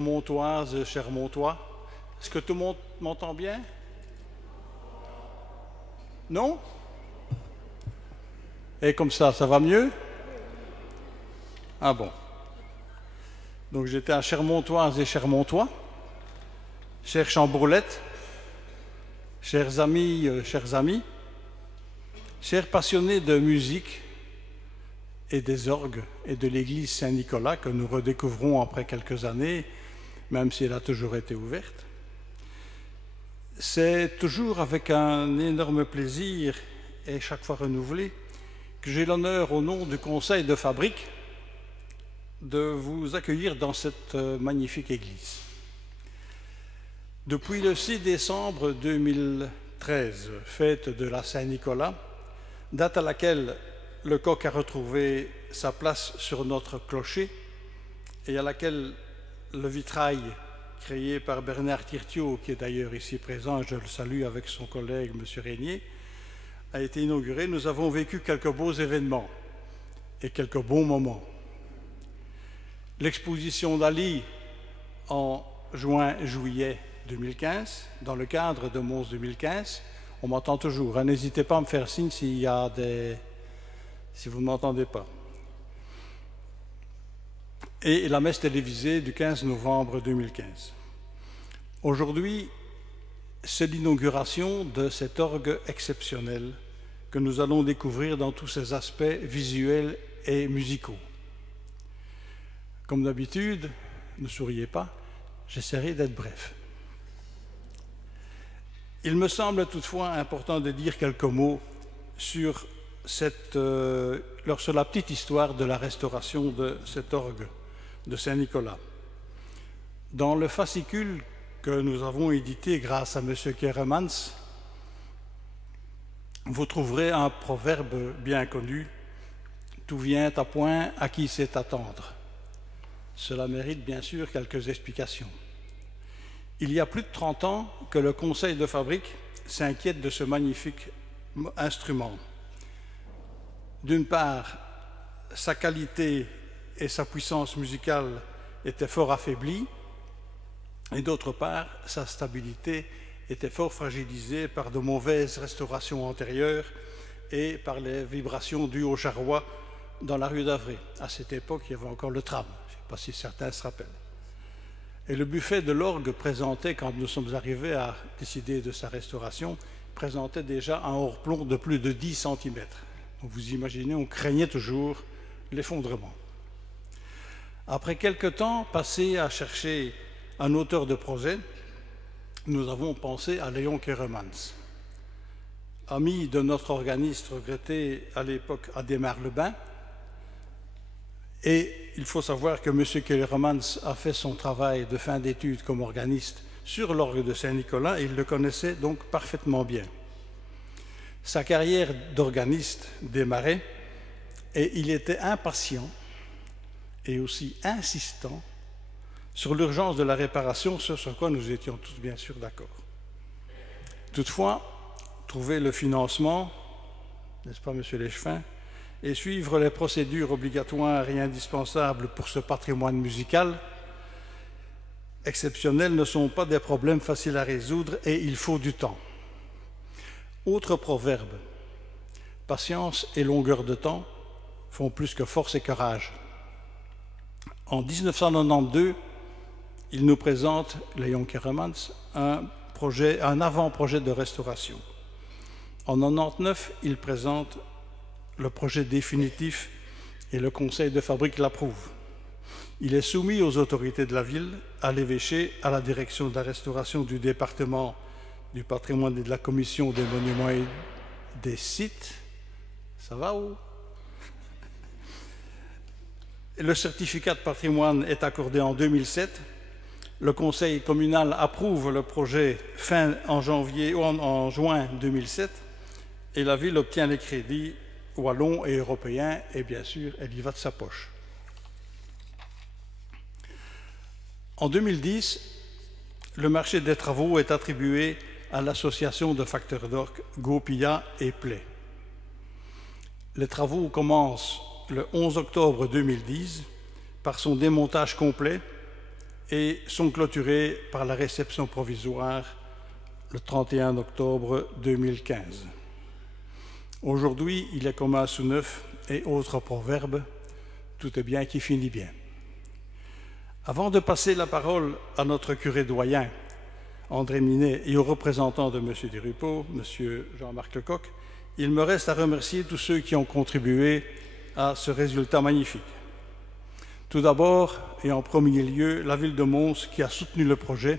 Montoises, chers Montois, est-ce que tout le monde m'entend bien? Non? Et comme ça va mieux? Ah bon. Donc j'étais à chers Montoises et chers Montois, chers Chambourlettes, chers amis, chers passionnés de musique et des orgues et de l'église Saint-Nicolas que nous redécouvrons après quelques années, même si elle a toujours été ouverte. C'est toujours avec un énorme plaisir et chaque fois renouvelé que j'ai l'honneur, au nom du conseil de fabrique, de vous accueillir dans cette magnifique église. Depuis le 6 décembre 2013, fête de la Saint-Nicolas, date à laquelle le coq a retrouvé sa place sur notre clocher et à laquelle le vitrail créé par Bernard Tirtiot, qui est d'ailleurs ici présent, je le salue avec son collègue M. Régnier, a été inauguré, nous avons vécu quelques beaux événements et quelques bons moments. L'exposition d'Ali en juin-juillet 2015, dans le cadre de Mons 2015, on m'entend toujours, hein, n'hésitez pas à me faire signe s'il y a si vous ne m'entendez pas. Et la messe télévisée du 15 novembre 2015. Aujourd'hui, c'est l'inauguration de cet orgue exceptionnel que nous allons découvrir dans tous ses aspects visuels et musicaux. Comme d'habitude, ne souriez pas, j'essaierai d'être bref. Il me semble toutefois important de dire quelques mots sur la petite histoire de la restauration de cet orgue de Saint-Nicolas. Dans le fascicule que nous avons édité grâce à M. Keremans, vous trouverez un proverbe bien connu, « Tout vient à point à qui sait attendre ». Cela mérite bien sûr quelques explications. Il y a plus de 30 ans que le conseil de fabrique s'inquiète de ce magnifique instrument. D'une part, sa qualité et sa puissance musicale étaient fort affaiblies, et d'autre part, sa stabilité était fort fragilisée par de mauvaises restaurations antérieures et par les vibrations dues au charroi dans la rue d'Avré. À cette époque, il y avait encore le tram, je ne sais pas si certains se rappellent. Et le buffet de l'orgue présentait, quand nous sommes arrivés à décider de sa restauration, présentait déjà un hors-plomb de plus de 10 cm. Donc vous imaginez, on craignait toujours l'effondrement. Après quelque temps passé à chercher un auteur de projet, nous avons pensé à Léon Keremans, ami de notre organiste regretté à l'époque Adhémar-Lebain. Et il faut savoir que M. Keremans a fait son travail de fin d'études comme organiste sur l'orgue de Saint-Nicolas et il le connaissait donc parfaitement bien. Sa carrière d'organiste démarrait et il était impatient et aussi insistant sur l'urgence de la réparation, sur quoi nous étions tous bien sûr d'accord. Toutefois, trouver le financement, n'est-ce pas, M. Léchevin, et suivre les procédures obligatoires et indispensables pour ce patrimoine musical exceptionnel ne sont pas des problèmes faciles à résoudre et il faut du temps. Autre proverbe, patience et longueur de temps font plus que force et courage. En 1992, il nous présente, Léon Keremans, un avant-projet de restauration. En 1999, il présente le projet définitif et le conseil de fabrique l'approuve. Il est soumis aux autorités de la ville, à l'évêché, à la direction de la restauration du département du patrimoine et de la commission des monuments et des sites. Ça va où? Le certificat de patrimoine est accordé en 2007. Le conseil communal approuve le projet en juin 2007 et la ville obtient les crédits wallons et européens et bien sûr, elle y va de sa poche. En 2010, le marché des travaux est attribué à l'association de facteurs d'orgue Gopia et Play. Les travaux commencent le 11 octobre 2010 par son démontage complet et sont clôturés par la réception provisoire le 31 octobre 2015. Aujourd'hui, il est comme un sous neuf et autres proverbes, tout est bien qui finit bien. Avant de passer la parole à notre curé doyen, André Minet, et aux représentants de M. Desrupeaux, M. Jean-Marc Lecoq, il me reste à remercier tous ceux qui ont contribué à ce résultat magnifique. Tout d'abord, et en premier lieu, la ville de Mons qui a soutenu le projet,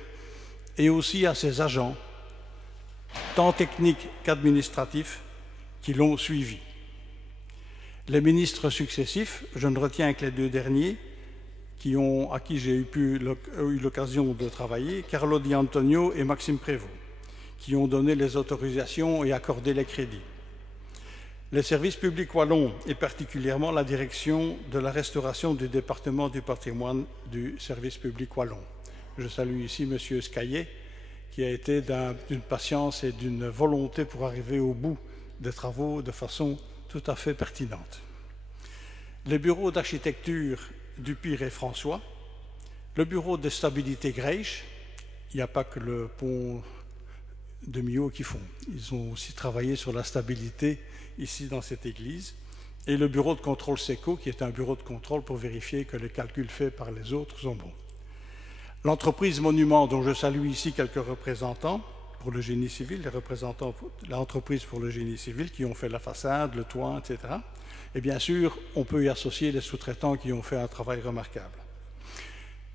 et aussi à ses agents, tant techniques qu'administratifs, qui l'ont suivi. Les ministres successifs, je ne retiens que les deux derniers, à qui j'ai eu l'occasion de travailler, Carlo Di Antonio et Maxime Prévost, qui ont donné les autorisations et accordé les crédits. Les services publics wallons, et particulièrement la direction de la restauration du département du patrimoine du service public wallon. Je salue ici M. Scaillet, qui a été d'une patience et d'une volonté pour arriver au bout des travaux de façon tout à fait pertinente. Les bureaux d'architecture Dupire et François, le bureau de stabilité Greisch, il n'y a pas que le pont de Millau qui font, ils ont aussi travaillé sur la stabilité ici dans cette église, et le bureau de contrôle SECO, qui est un bureau de contrôle pour vérifier que les calculs faits par les autres sont bons. L'entreprise Monument, dont je salue ici quelques représentants pour le génie civil, les représentants de l'entreprise pour le génie civil qui ont fait la façade, le toit, etc. Et bien sûr, on peut y associer les sous-traitants qui ont fait un travail remarquable.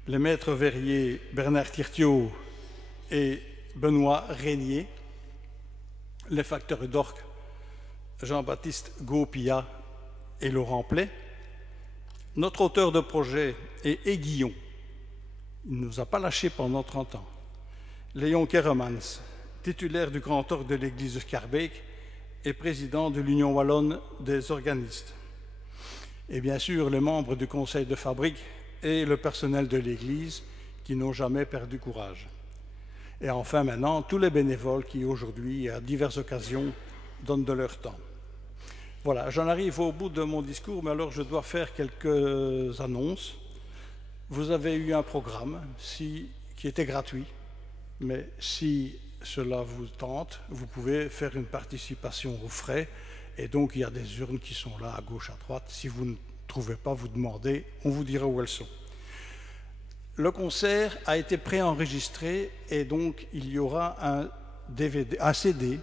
Les maîtres verriers Bernard Tirtiot et Benoît Régnier, les facteurs d'orgue Jean-Baptiste Gaupilla et Laurent Play, notre auteur de projet est Aiguillon. Il ne nous a pas lâchés pendant 30 ans. Léon Keremans, titulaire du grand orgue de l'église de Schaerbeek et président de l'Union wallonne des organistes. Et bien sûr, les membres du conseil de fabrique et le personnel de l'église qui n'ont jamais perdu courage. Et enfin maintenant, tous les bénévoles qui aujourd'hui, à diverses occasions, donnent de leur temps. Voilà, j'en arrive au bout de mon discours, mais alors je dois faire quelques annonces. Vous avez eu un programme qui était gratuit, mais si cela vous tente, vous pouvez faire une participation aux frais, et donc il y a des urnes qui sont là à gauche, à droite. Si vous ne trouvez pas, vous demandez, on vous dira où elles sont. Le concert a été préenregistré et donc il y aura un CD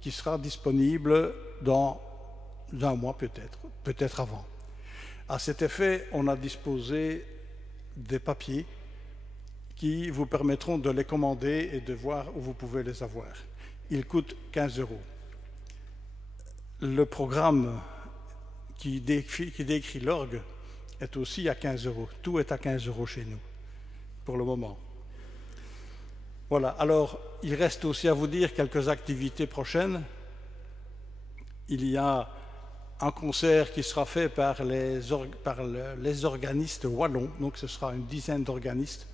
qui sera disponible dans un mois peut-être avant. À cet effet, on a disposé des papiers qui vous permettront de les commander et de voir où vous pouvez les avoir. Ils coûtent 15 €. Le programme qui décrit l'orgue est aussi à 15 €. Tout est à 15 € chez nous, pour le moment. Voilà, alors il reste aussi à vous dire quelques activités prochaines. Il y a un concert qui sera fait par les organistes wallons, donc ce sera une dizaine d'organistes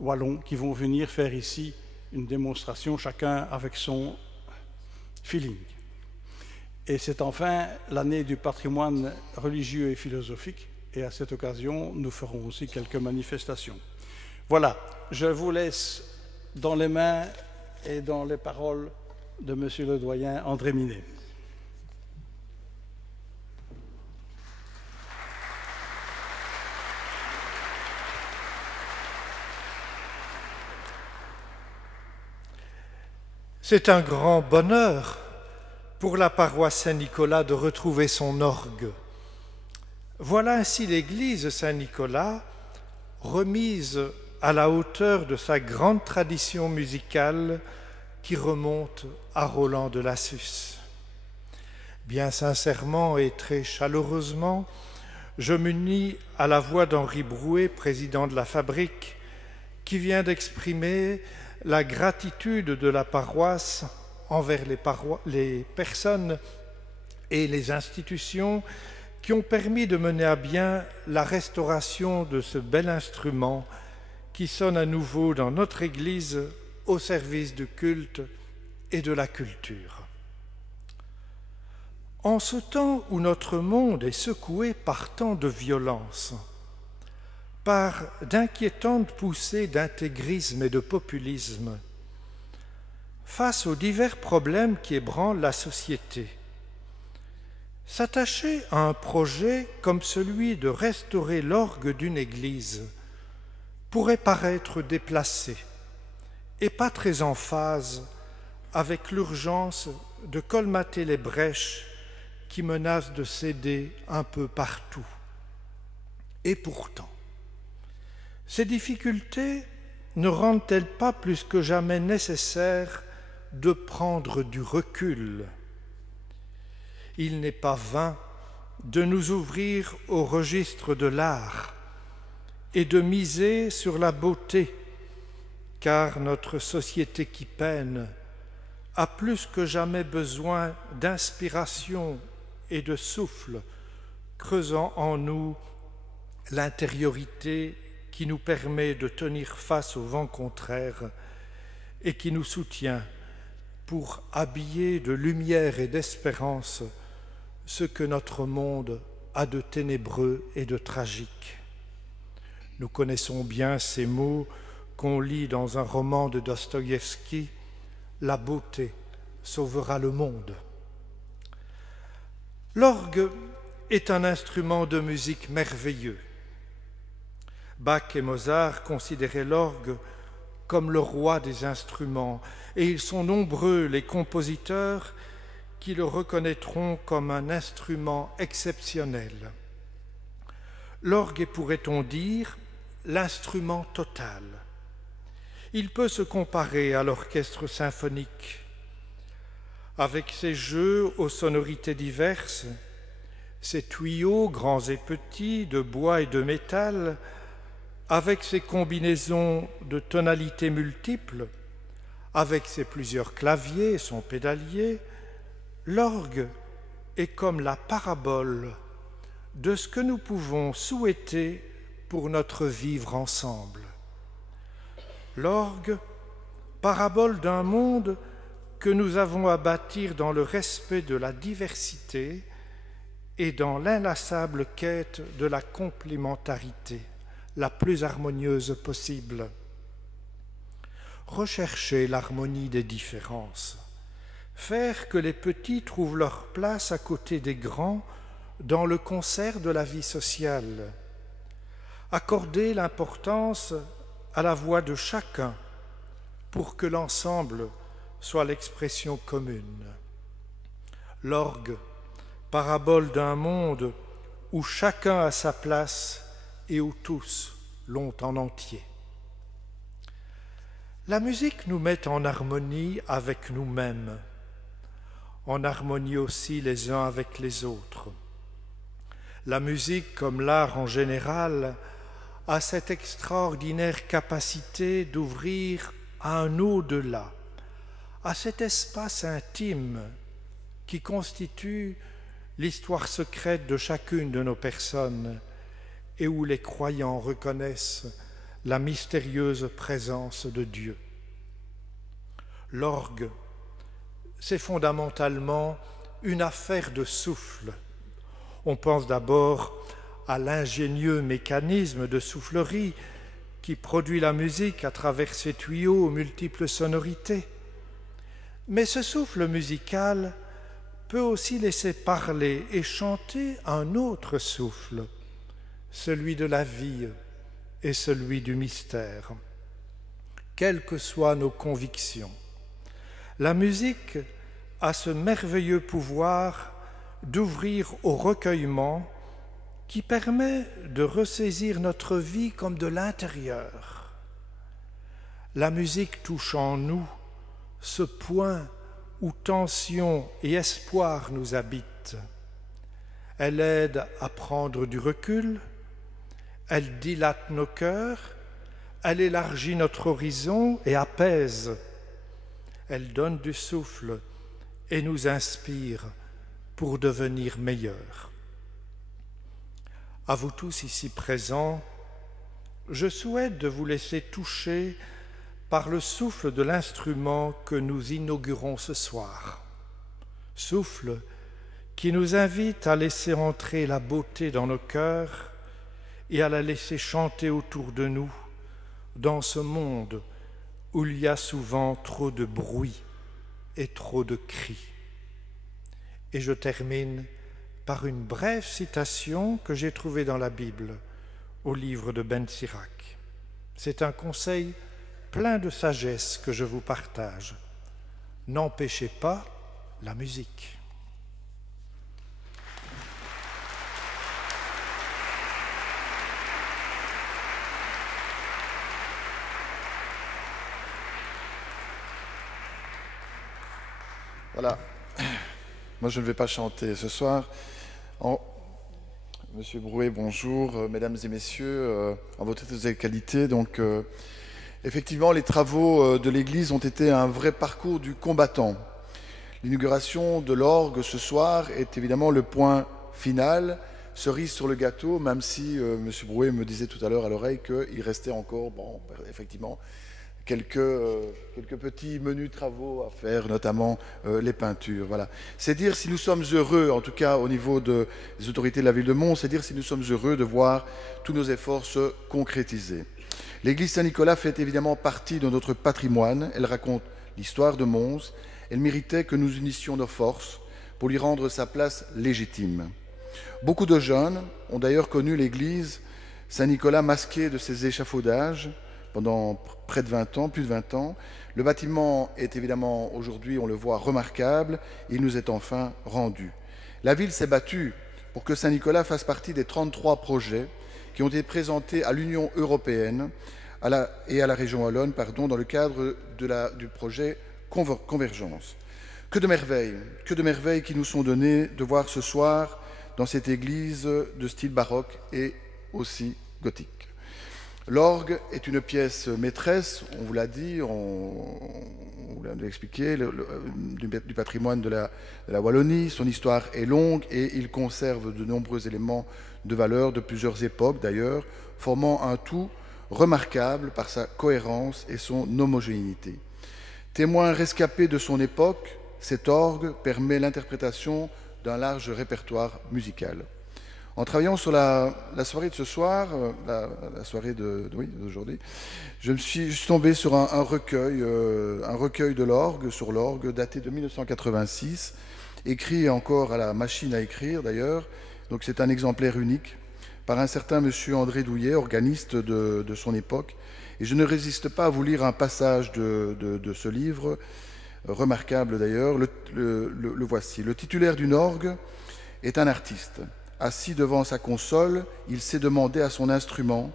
wallons qui vont venir faire ici une démonstration, chacun avec son feeling. Et c'est enfin l'année du patrimoine religieux et philosophique, et à cette occasion, nous ferons aussi quelques manifestations. Voilà, je vous laisse dans les mains et dans les paroles de Monsieur le doyen André Minet. C'est un grand bonheur pour la paroisse Saint-Nicolas de retrouver son orgue. Voilà ainsi l'église Saint-Nicolas remise à la hauteur de sa grande tradition musicale qui remonte à Roland de Lassus. Bien sincèrement et très chaleureusement, je m'unis à la voix d'Henri Brouet, président de la Fabrique, qui vient d'exprimer la gratitude de la paroisse envers les personnes et les institutions qui ont permis de mener à bien la restauration de ce bel instrument qui sonne à nouveau dans notre Église au service du culte et de la culture. En ce temps où notre monde est secoué par tant de violence, par d'inquiétantes poussées d'intégrisme et de populisme. Face aux divers problèmes qui ébranlent la société, s'attacher à un projet comme celui de restaurer l'orgue d'une église pourrait paraître déplacé et pas très en phase avec l'urgence de colmater les brèches qui menacent de céder un peu partout. Et pourtant, ces difficultés ne rendent-elles pas plus que jamais nécessaire de prendre du recul? Il n'est pas vain de nous ouvrir au registre de l'art et de miser sur la beauté, car notre société qui peine a plus que jamais besoin d'inspiration et de souffle, creusant en nous l'intériorité qui nous permet de tenir face au vent contraire et qui nous soutient pour habiller de lumière et d'espérance ce que notre monde a de ténébreux et de tragique. Nous connaissons bien ces mots qu'on lit dans un roman de Dostoïevski, « La beauté sauvera le monde ». L'orgue est un instrument de musique merveilleux. Bach et Mozart considéraient l'orgue comme le roi des instruments, et ils sont nombreux les compositeurs qui le reconnaîtront comme un instrument exceptionnel. L'orgue est, pourrait-on dire, l'instrument total. Il peut se comparer à l'orchestre symphonique, avec ses jeux aux sonorités diverses, ses tuyaux grands et petits, de bois et de métal, avec ses combinaisons de tonalités multiples, avec ses plusieurs claviers et son pédalier. L'orgue est comme la parabole de ce que nous pouvons souhaiter pour notre vivre ensemble. L'orgue, parabole d'un monde que nous avons à bâtir dans le respect de la diversité et dans l'inlassable quête de la complémentarité la plus harmonieuse possible. Rechercher l'harmonie des différences, faire que les petits trouvent leur place à côté des grands dans le concert de la vie sociale, accorder l'importance à la voix de chacun pour que l'ensemble soit l'expression commune. L'orgue, parabole d'un monde où chacun a sa place et où tous l'ont en entier. La musique nous met en harmonie avec nous-mêmes, en harmonie aussi les uns avec les autres. La musique, comme l'art en général, a cette extraordinaire capacité d'ouvrir à un au-delà, à cet espace intime qui constitue l'histoire secrète de chacune de nos personnes et où les croyants reconnaissent la mystérieuse présence de Dieu. L'orgue, c'est fondamentalement une affaire de souffle. On pense d'abord à l'ingénieux mécanisme de soufflerie qui produit la musique à travers ses tuyaux aux multiples sonorités. Mais ce souffle musical peut aussi laisser parler et chanter un autre souffle, celui de la vie et celui du mystère. Quelles que soient nos convictions, la musique a ce merveilleux pouvoir d'ouvrir au recueillement qui permet de ressaisir notre vie comme de l'intérieur. La musique touche en nous ce point où tension et espoir nous habitent. Elle aide à prendre du recul, elle dilate nos cœurs, elle élargit notre horizon et apaise. Elle donne du souffle et nous inspire pour devenir meilleurs. À vous tous ici présents, je souhaite de vous laisser toucher par le souffle de l'instrument que nous inaugurons ce soir. Souffle qui nous invite à laisser entrer la beauté dans nos cœurs et à la laisser chanter autour de nous dans ce monde où il y a souvent trop de bruit et trop de cris. Et je termine par une brève citation que j'ai trouvée dans la Bible, au livre de Ben Sirach. C'est un conseil plein de sagesse que je vous partage. N'empêchez pas la musique. Voilà. Moi, je ne vais pas chanter ce soir. Monsieur Brouet, bonjour. Mesdames et messieurs, en votre qualité. Donc, effectivement, les travaux de l'Église ont été un vrai parcours du combattant. L'inauguration de l'orgue ce soir est évidemment le point final, cerise sur le gâteau, même si Monsieur Brouet me disait tout à l'heure à l'oreille qu'il restait encore, bon, effectivement, quelques petits menus travaux à faire, notamment les peintures. Voilà. C'est dire si nous sommes heureux, en tout cas au niveau des autorités de la ville de Mons, c'est dire si nous sommes heureux de voir tous nos efforts se concrétiser. L'église Saint-Nicolas fait évidemment partie de notre patrimoine. Elle raconte l'histoire de Mons. Elle méritait que nous unissions nos forces pour lui rendre sa place légitime. Beaucoup de jeunes ont d'ailleurs connu l'église Saint-Nicolas masquée de ses échafaudages pendant près de 20 ans, plus de 20 ans. Le bâtiment est évidemment aujourd'hui, on le voit, remarquable. Il nous est enfin rendu. La ville s'est battue pour que Saint-Nicolas fasse partie des 33 projets qui ont été présentés à l'Union européenne et à la région wallonne, dans le cadre du projet Convergence. Que de merveilles qui nous sont données de voir ce soir dans cette église de style baroque et aussi gothique. L'orgue est une pièce maîtresse, on vous l'a dit, on vous l'a expliqué, du patrimoine de la Wallonie. Son histoire est longue et il conserve de nombreux éléments de valeur de plusieurs époques d'ailleurs, formant un tout remarquable par sa cohérence et son homogénéité. Témoin rescapé de son époque, cet orgue permet l'interprétation d'un large répertoire musical. En travaillant sur la soirée de ce soir, la soirée d'aujourd'hui, je suis tombé sur un recueil de l'orgue, sur l'orgue, daté de 1986, écrit encore à la machine à écrire d'ailleurs. Donc c'est un exemplaire unique, par un certain monsieur André Douillet, organiste de son époque. Et je ne résiste pas à vous lire un passage de ce livre, remarquable d'ailleurs. Le voici. Le titulaire d'une orgue est un artiste. Assis devant sa console, il s'est demandé à son instrument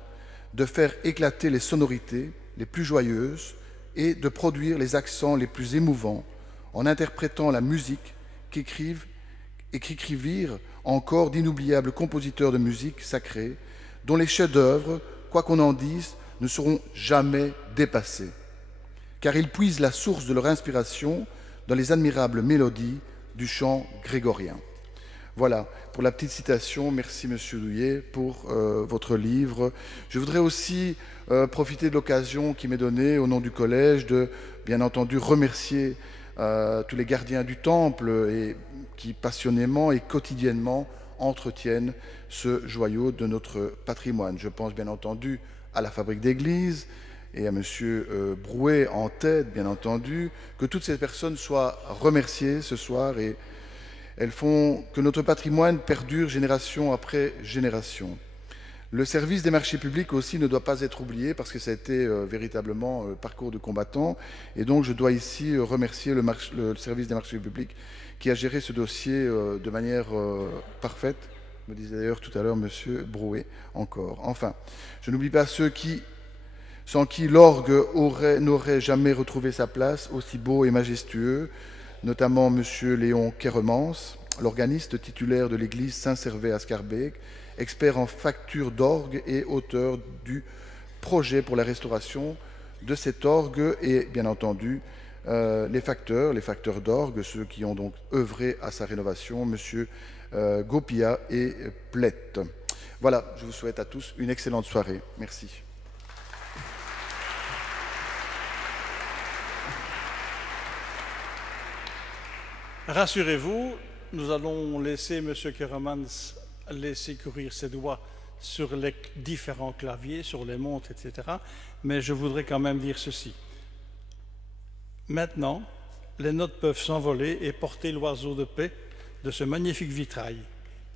de faire éclater les sonorités les plus joyeuses et de produire les accents les plus émouvants en interprétant la musique qu'écrivirent encore d'inoubliables compositeurs de musique sacrée, dont les chefs-d'œuvre, quoi qu'on en dise, ne seront jamais dépassés, car ils puisent la source de leur inspiration dans les admirables mélodies du chant grégorien. Voilà, pour la petite citation, merci Monsieur Douillet pour votre livre. Je voudrais aussi profiter de l'occasion qui m'est donnée au nom du collège de, bien entendu, remercier tous les gardiens du temple et qui passionnément et quotidiennement entretiennent ce joyau de notre patrimoine. Je pense bien entendu à la fabrique d'église et à Monsieur Brouet en tête, bien entendu, que toutes ces personnes soient remerciées ce soir et elles font que notre patrimoine perdure génération après génération. Le service des marchés publics aussi ne doit pas être oublié parce que ça a été véritablement parcours de combattant. Et donc je dois ici remercier le service des marchés publics qui a géré ce dossier de manière parfaite, me disait d'ailleurs tout à l'heure Monsieur Brouet encore. Enfin, je n'oublie pas ceux sans qui l'orgue n'aurait jamais retrouvé sa place aussi beau et majestueux, notamment M. Léon Keremans, l'organiste titulaire de l'église Saint-Servais à Schaerbeek, expert en facture d'orgue et auteur du projet pour la restauration de cet orgue et, bien entendu, les facteurs d'orgue, ceux qui ont donc œuvré à sa rénovation, M. Gopia et Plette. Voilà, je vous souhaite à tous une excellente soirée. Merci. Rassurez-vous, nous allons laisser M. Keremans laisser courir ses doigts sur les différents claviers, sur les montres, etc. Mais je voudrais quand même dire ceci. Maintenant, les notes peuvent s'envoler et porter l'oiseau de paix de ce magnifique vitrail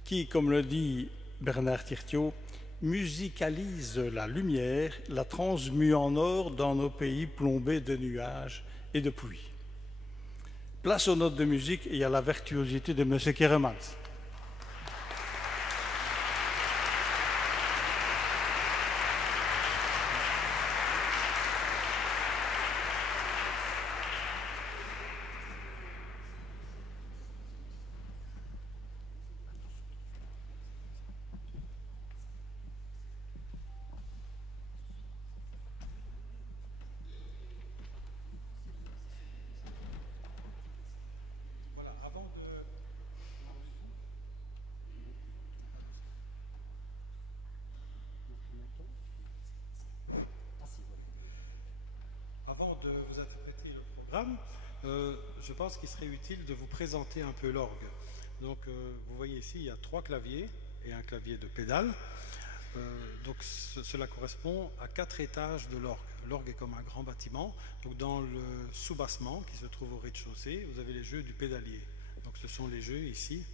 qui, comme le dit Bernard Thirtiot, musicalise la lumière, la transmue en or dans nos pays plombés de nuages et de pluie. Place aux notes de musique et à la virtuosité de M. Keremans. Avant de vous interpréter le programme, je pense qu'il serait utile de vous présenter un peu l'orgue. Donc, vous voyez ici, il y a 3 claviers et un clavier de pédale. Cela correspond à 4 étages de l'orgue. L'orgue est comme un grand bâtiment. Donc, dans le sous-bassement qui se trouve au rez-de-chaussée, vous avez les jeux du pédalier. Donc, ce sont les jeux ici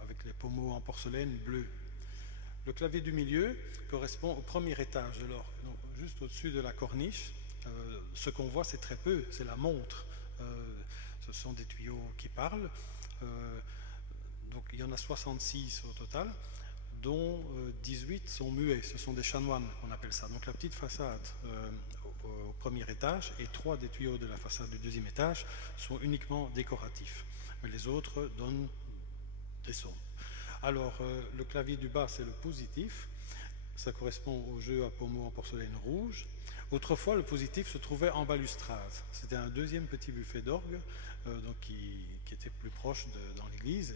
avec les pommeaux en porcelaine bleue. Le clavier du milieu correspond au premier étage de l'orgue, donc juste au-dessus de la corniche. Ce qu'on voit, c'est très peu, c'est la montre. Ce sont des tuyaux qui parlent. Donc il y en a 66 au total, dont 18 sont muets. Ce sont des chanoines, on appelle ça. Donc la petite façade au premier étage et 3 des tuyaux de la façade du deuxième étage sont uniquement décoratifs. Mais les autres donnent des sons. Alors le clavier du bas, c'est le positif. Ça correspond au jeu à pommeau en porcelaine rouge. Autrefois, le positif se trouvait en balustrade. C'était un deuxième petit buffet d'orgue qui était plus proche dans l'église.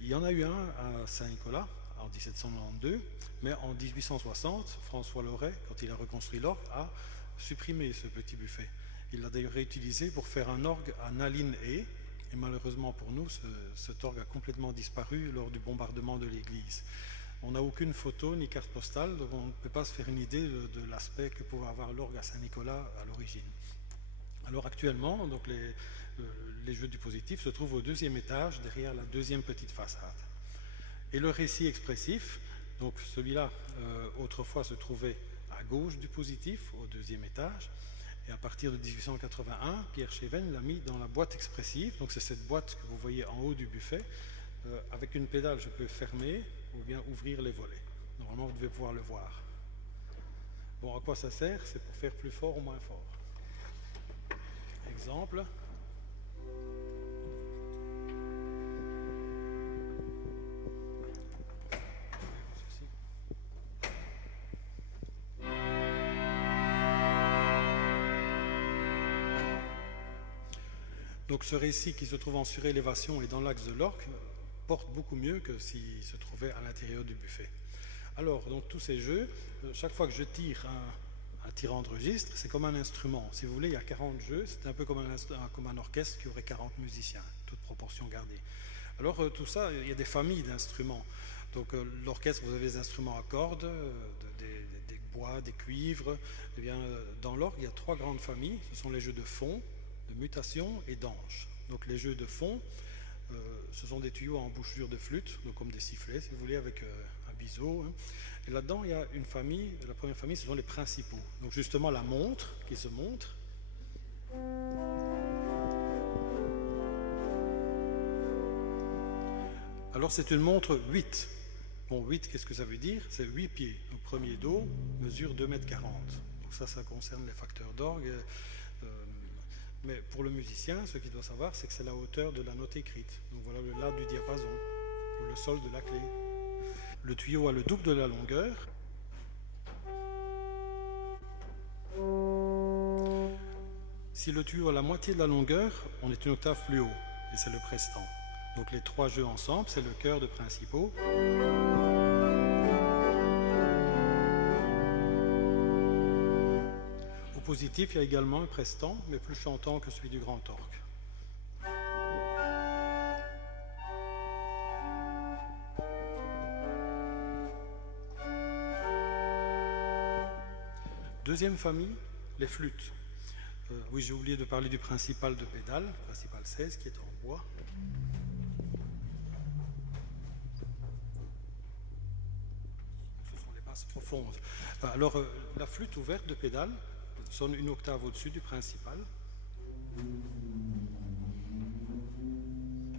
Il y en a eu un à Saint-Nicolas en 1792, mais en 1860, François Loret, quand il a reconstruit l'orgue, a supprimé ce petit buffet. Il l'a d'ailleurs réutilisé pour faire un orgue à naline et malheureusement pour nous, cet orgue a complètement disparu lors du bombardement de l'église. On n'a aucune photo ni carte postale, donc on ne peut pas se faire une idée de l'aspect que pouvait avoir l'orgue à Saint-Nicolas à l'origine. Alors actuellement, donc les jeux du positif se trouvent au deuxième étage, derrière la deuxième petite façade. Et le récit expressif, donc celui-là, autrefois se trouvait à gauche du positif, au deuxième étage, et à partir de 1881, Pierre Chéven l'a mis dans la boîte expressive, donc c'est cette boîte que vous voyez en haut du buffet. Avec une pédale, je peux fermer ou bien ouvrir les volets. Normalement, vous devez pouvoir le voir. Bon, à quoi ça sert? C'est pour faire plus fort ou moins fort. Exemple. Donc ce récit qui se trouve en surélévation et dans l'axe de l'orgue porte beaucoup mieux que s'il se trouvait à l'intérieur du buffet. Alors, donc tous ces jeux, chaque fois que je tire un tirant de registre, c'est comme un instrument. Si vous voulez, il y a 40 jeux, c'est un peu comme un orchestre qui aurait 40 musiciens, toute proportion gardée. Alors tout ça, il y a des familles d'instruments. Donc l'orchestre, vous avez des instruments à cordes, des bois, des cuivres. Eh bien, dans l'orgue, il y a 3 grandes familles. Ce sont les jeux de fond, de mutation et d'anche. Donc les jeux de fond, ce sont des tuyaux à embouchure de flûte, donc comme des sifflets, si vous voulez, avec un biseau. Hein. Et là-dedans, il y a une famille, la première famille, ce sont les principaux. Donc justement, la montre qui se montre. Alors c'est une montre 8. Bon, 8, qu'est-ce que ça veut dire? C'est 8 pieds. Donc premier do mesure 2,40 m. Donc ça concerne les facteurs d'orgue. Mais pour le musicien, ce qu'il doit savoir, c'est que c'est la hauteur de la note écrite. Donc voilà le La du diapason, ou le Sol de la clé. Le tuyau a le double de la longueur. Si le tuyau a la moitié de la longueur, on est une octave plus haut, et c'est le prestant. Donc les 3 jeux ensemble, c'est le chœur de principaux. Au positif, il y a également un prestant, mais plus chantant que celui du grand orgue. deuxième famille, les flûtes. Oui, j'ai oublié de parler du principal de pédale, principal 16, qui est en bois. Ce sont les basses profondes. Alors, la flûte ouverte de pédale sonne une octave au-dessus du principal.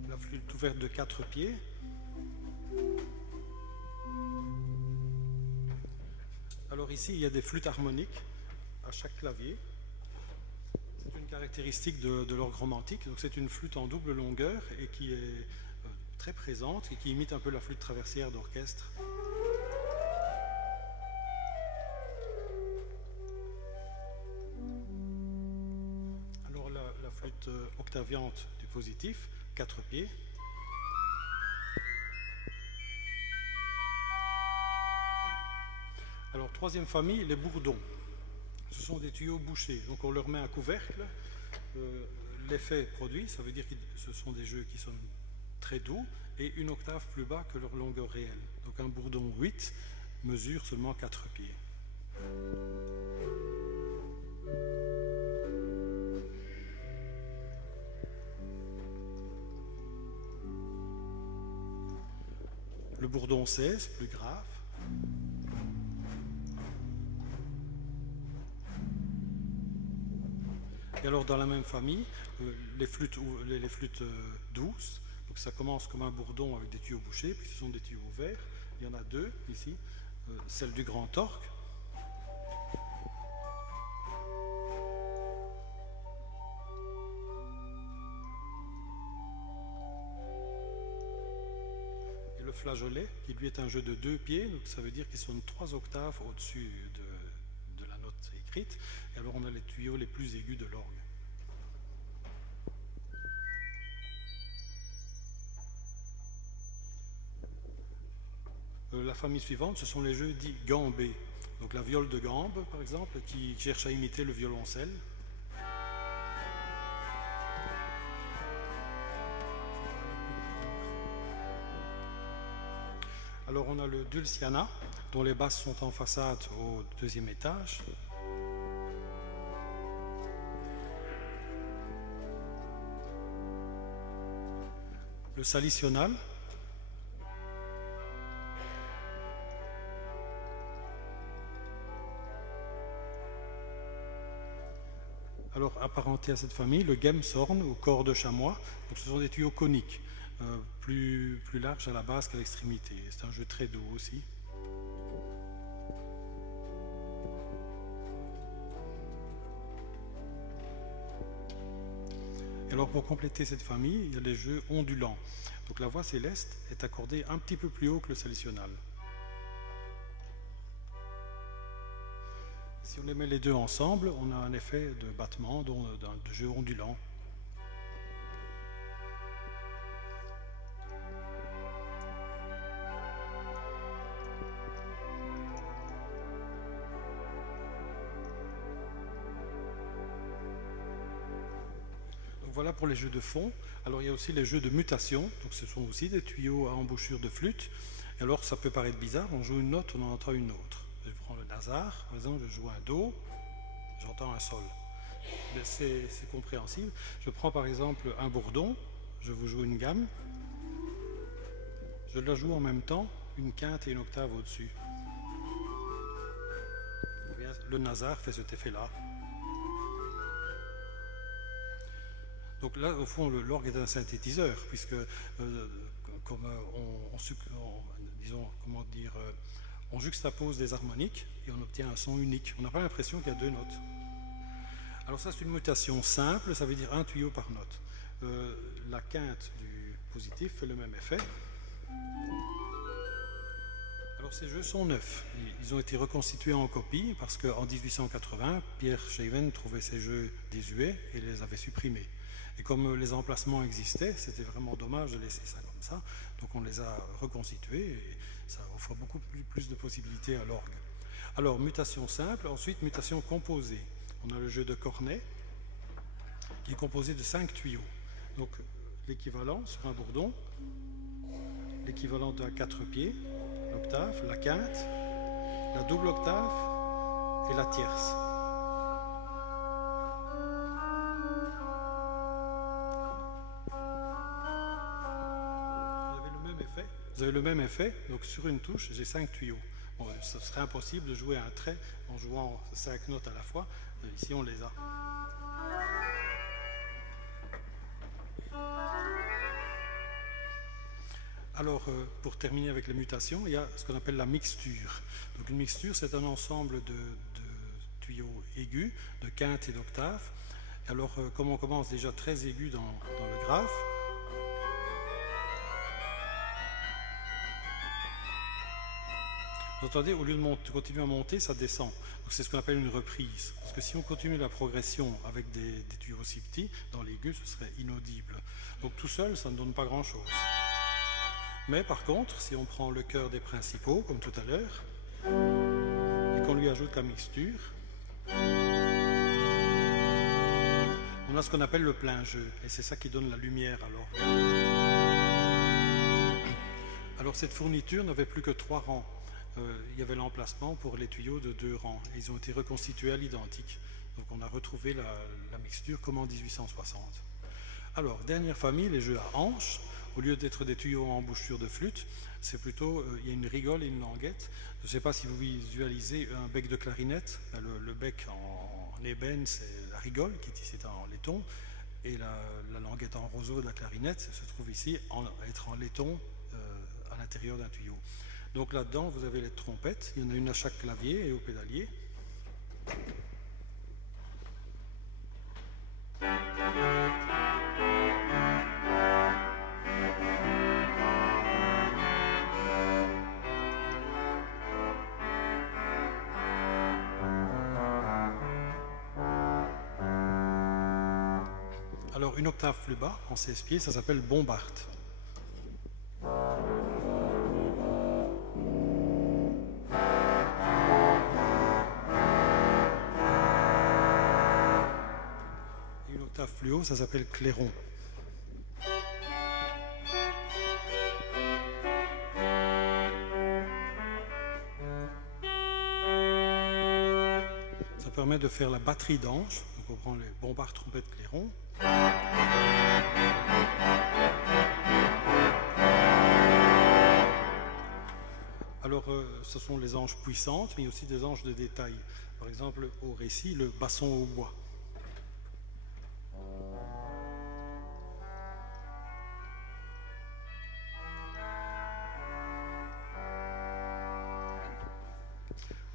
La flûte ouverte de 4 pieds. Alors ici, il y a des flûtes harmoniques à chaque clavier. C'est une caractéristique de l'orgue romantique. Donc c'est une flûte en double longueur et qui est très présente et qui imite un peu la flûte traversière d'orchestre. Alors la flûte octaviante du positif, 4 pieds. Alors, troisième famille, les bourdons. Ce sont des tuyaux bouchés. Donc, on leur met un couvercle. L'effet produit, ça veut dire que ce sont des jeux qui sonnent très doux et une octave plus bas que leur longueur réelle. Donc, un bourdon 8 mesure seulement 4 pieds. Le bourdon 16, plus grave. Et alors dans la même famille, les flûtes douces, donc ça commence comme un bourdon avec des tuyaux bouchés, puis ce sont des tuyaux ouverts. Il y en a 2 ici, celle du grand orgue. Et le flageolet, qui lui est un jeu de 2 pieds, donc ça veut dire qu'il sonne 3 octaves au-dessus de la note écrite, et alors on a les tuyaux les plus aigus de l'orgue. La famille suivante, ce sont les jeux dits gambés. Donc la viole de gambe, par exemple, qui cherche à imiter le violoncelle. Alors on a le dulciana, dont les basses sont en façade au 2e étage. Le salicional. Alors, apparenté à cette famille, le gemshorn ou corps de chamois. Donc, ce sont des tuyaux coniques, plus larges à la base qu'à l'extrémité. C'est un jeu très doux aussi. Et alors, pour compléter cette famille, il y a les jeux ondulants. Donc, la voix céleste est accordée un petit peu plus haut que le salicional. Si on les met les deux ensemble, on a un effet de battement, de jeu ondulant. Donc voilà pour les jeux de fond. Alors il y a aussi les jeux de mutation. Donc ce sont aussi des tuyaux à embouchure de flûte. Et alors ça peut paraître bizarre, on joue une note, on en entend une autre. Je prends le nasard, par exemple, je joue un do, j'entends un sol. C'est compréhensible. Je prends par exemple un bourdon, je vous joue une gamme, je la joue en même temps, une quinte et une octave au-dessus. Le nasard fait cet effet-là. Donc là, au fond, l'orgue est un synthétiseur, puisque on juxtapose des harmoniques et on obtient un son unique. On n'a pas l'impression qu'il y a 2 notes. Alors ça, c'est une mutation simple, ça veut dire un tuyau par note. La quinte du positif fait le même effet. Alors ces jeux sont neufs. Ils ont été reconstitués en copie parce qu'en 1880, Pierre Schaven trouvait ces jeux désuets et les avait supprimés. Et comme les emplacements existaient, c'était vraiment dommage de laisser ça comme ça. Donc on les a reconstitués et ça offre beaucoup plus de possibilités à l'orgue. Alors mutation simple, ensuite mutation composée. On a le jeu de cornet qui est composé de 5 tuyaux. Donc l'équivalent sur un bourdon, l'équivalent d'un 4 pieds, l'octave, la quinte, la double octave et la tierce. Vous avez le même effet, donc sur une touche, j'ai 5 tuyaux. Bon, ce serait impossible de jouer un trait en jouant 5 notes à la fois. Ici, on les a. Alors, pour terminer avec les mutations, il y a ce qu'on appelle la mixture. Donc, une mixture, c'est un ensemble de tuyaux aigus, de quintes et d'octaves. Alors, comme on commence déjà très aigu dans le graphe, vous entendez, au lieu de continuer à monter, ça descend. C'est ce qu'on appelle une reprise. Parce que si on continue la progression avec des tuyaux aussi petits, dans l'aigu, ce serait inaudible. Donc tout seul, ça ne donne pas grand-chose. Mais par contre, si on prend le chœur des principaux, comme tout à l'heure, et qu'on lui ajoute la mixture, on a ce qu'on appelle le plein jeu. Et c'est ça qui donne la lumière à l'orgue. Alors cette fourniture n'avait plus que 3 rangs. Il y avait l'emplacement pour les tuyaux de 2 rangs. Et ils ont été reconstitués à l'identique. Donc on a retrouvé la mixture comme en 1860. Alors, dernière famille, les jeux à hanches. Au lieu d'être des tuyaux en embouchure de flûte, c'est plutôt, il y a une rigole et une languette. Je ne sais pas si vous visualisez un bec de clarinette. Le bec en ébène, c'est la rigole qui est ici en laiton. Et la languette en roseau de la clarinette se trouve ici être en laiton à l'intérieur d'un tuyau. Donc là-dedans, vous avez les trompettes. Il y en a une à chaque clavier et au pédalier. Alors une octave plus bas, en 16 pieds, ça s'appelle bombarde. Plus haut, ça s'appelle clairon. Ça permet de faire la batterie d'anges. Donc on prend les bombardes, trompettes, clairons. Alors ce sont les anges puissantes, mais aussi des anges de détail. Par exemple, au récit, le basson au bois.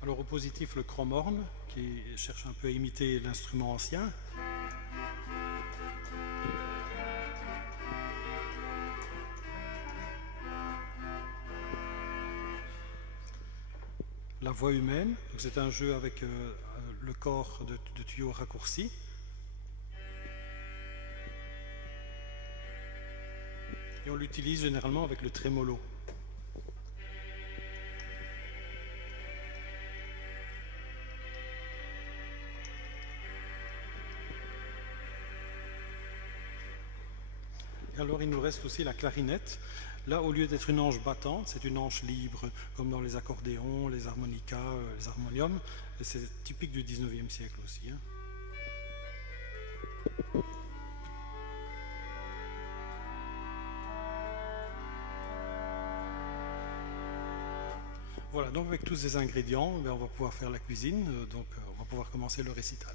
Alors au positif, le chromorne, qui cherche un peu à imiter l'instrument ancien. La voix humaine, c'est un jeu avec le corps de tuyaux raccourcis. Et on l'utilise généralement avec le trémolo. Alors il nous reste aussi la clarinette. Là, au lieu d'être une anche battante, c'est une anche libre, comme dans les accordéons, les harmonicas, les harmoniums. Et c'est typique du 19e siècle aussi. Hein. Voilà, donc avec tous ces ingrédients, on va pouvoir faire la cuisine, donc on va pouvoir commencer le récital.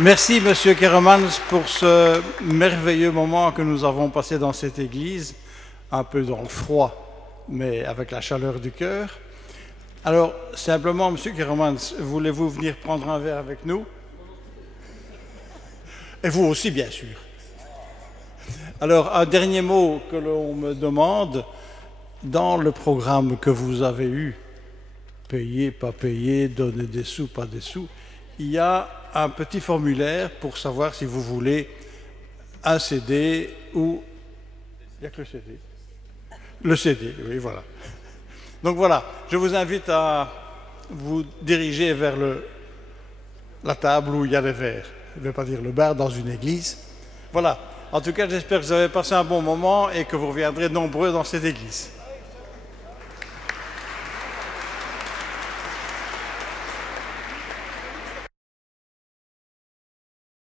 Merci, Monsieur Keremans, pour ce merveilleux moment que nous avons passé dans cette église, un peu dans le froid, mais avec la chaleur du cœur. Alors, simplement, Monsieur Keremans, voulez-vous venir prendre un verre avec nous? Et vous aussi, bien sûr. Alors, un dernier mot que l'on me demande, dans le programme que vous avez eu, payer, pas payer, donner des sous, pas des sous, il y a un petit formulaire pour savoir si vous voulez un CD ou... Il n'y a que le CD. Le CD, oui, voilà. Donc voilà, je vous invite à vous diriger vers la table où il y a les verres. Je ne vais pas dire le bar dans une église. Voilà. En tout cas, j'espère que vous avez passé un bon moment et que vous reviendrez nombreux dans cette église.